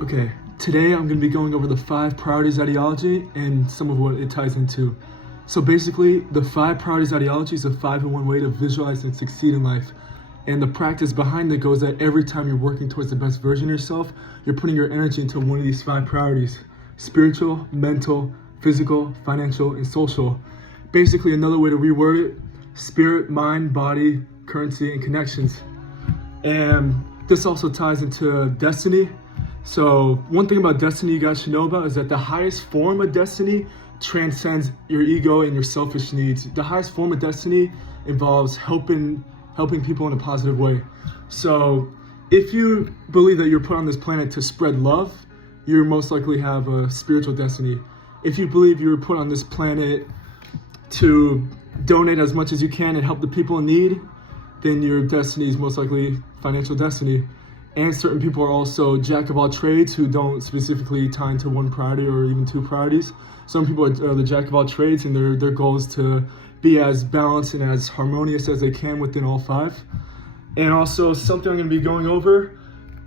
Okay, today I'm going to be going over the 5 priorities ideology and some of what it ties into. So basically, the 5 priorities ideology is a 5-in-1 way to visualize and succeed in life. And the practice behind it goes that every time you're working towards the best version of yourself, you're putting your energy into one of these 5 priorities: spiritual, mental, physical, financial, and social. Basically, another way to reword it: spirit, mind, body, currency, and connections. And this also ties into destiny. So one thing about destiny you guys should know about is that the highest form of destiny transcends your ego and your selfish needs. The highest form of destiny involves helping people in a positive way. So if you believe that you're put on this planet to spread love, you most likely have a spiritual destiny. If you believe you were put on this planet to donate as much as you can and help the people in need, then your destiny is most likely financial destiny. And certain people are also jack of all trades who don't specifically tie into one priority or even 2 priorities. Some people are the jack of all trades, and their goal is to be as balanced and as harmonious as they can within all 5. And also something I'm going to be going over: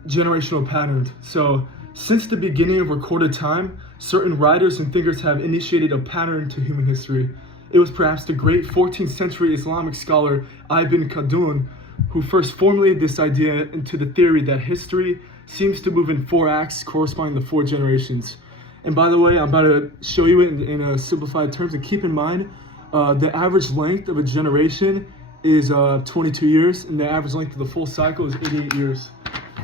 generational patterns. So since the beginning of recorded time, certain writers and thinkers have initiated a pattern to human history. It was perhaps the great 14th century Islamic scholar Ibn Khaldun who first formulated this idea into the theory that history seems to move in 4 acts corresponding to 4 generations. And by the way, I'm about to show you it in a simplified terms. And keep in mind, the average length of a generation is 22 years, and the average length of the full cycle is 88 years.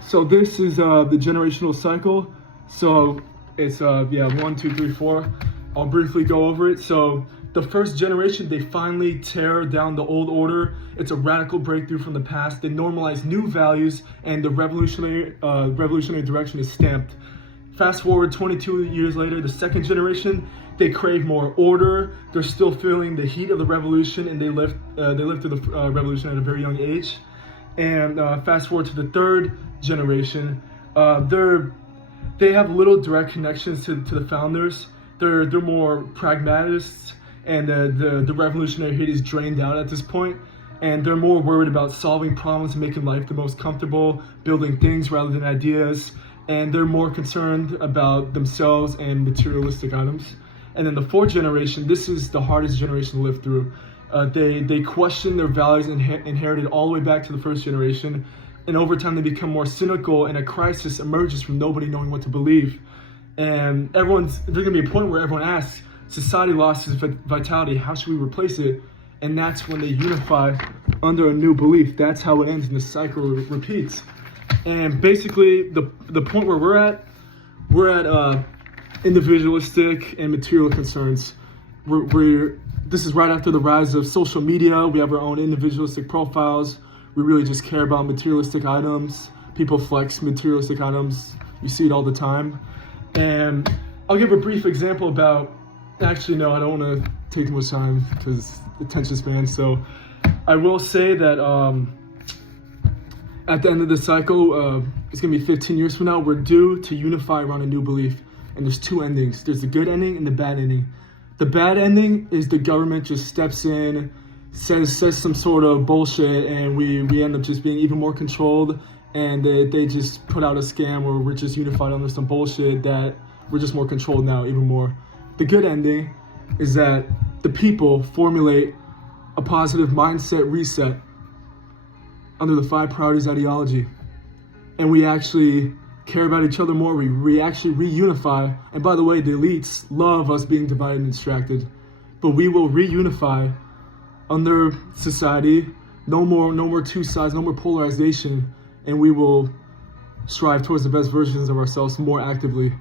So this is the generational cycle. So it's 1, 2, 3, 4. I'll briefly go over it. So the first generation, they finally tear down the old order. It's a radical breakthrough from the past. They normalize new values, and the revolutionary direction is stamped. Fast forward 22 years later, the second generation, they crave more order. They're still feeling the heat of the revolution, and they lived through the revolution at a very young age. And fast forward to the third generation, they have little direct connections to the founders. They're more pragmatists, and the revolutionary heat is drained out at this point, and they're more worried about solving problems and making life the most comfortable, building things rather than ideas, and they're more concerned about themselves and materialistic items. And then the fourth generation, this is the hardest generation to live through. They question their values inherited all the way back to the first generation, and over time they become more cynical, and a crisis emerges from nobody knowing what to believe. And there's gonna be a point where everyone asks, society lost its vitality, how should we replace it? And that's when they unify under a new belief. That's how it ends, and the cycle repeats. And basically, the point where we're at individualistic and material concerns. This is right after the rise of social media. We have our own individualistic profiles. We really just care about materialistic items. People flex materialistic items. You see it all the time. And I'll give a brief example about, actually no, I don't want to take too much time because attention span. So I will say that at the end of the cycle, it's going to be 15 years from now, we're due to unify around a new belief. And there's 2 endings. There's the good ending and the bad ending. The bad ending is the government just steps in, says some sort of bullshit, and we end up just being even more controlled, and they just put out a scam where we're just unified under some bullshit that we're just more controlled now, even more. The good ending is that the people formulate a positive mindset reset under the 5 priorities ideology, and we actually care about each other more. We actually reunify. And by the way, the elites love us being divided and distracted, but we will reunify under society. No more 2 sides, no more polarization, and we will strive towards the best versions of ourselves more actively.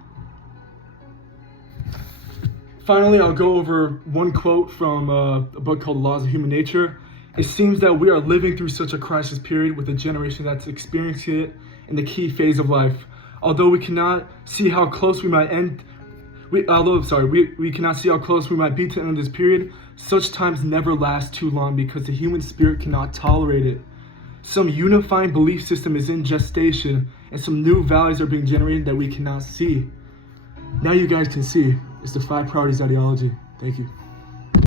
Finally, I'll go over one quote from a book called Laws of Human Nature. It seems that we are living through such a crisis period with a generation that's experiencing it in the key phase of life. Although we cannot see how close we might we cannot see how close we might be to the end of this period, such times never last too long because the human spirit cannot tolerate it. Some unifying belief system is in gestation, and some new values are being generated that we cannot see. Now you guys can see. It's the 5 priorities ideology. Thank you.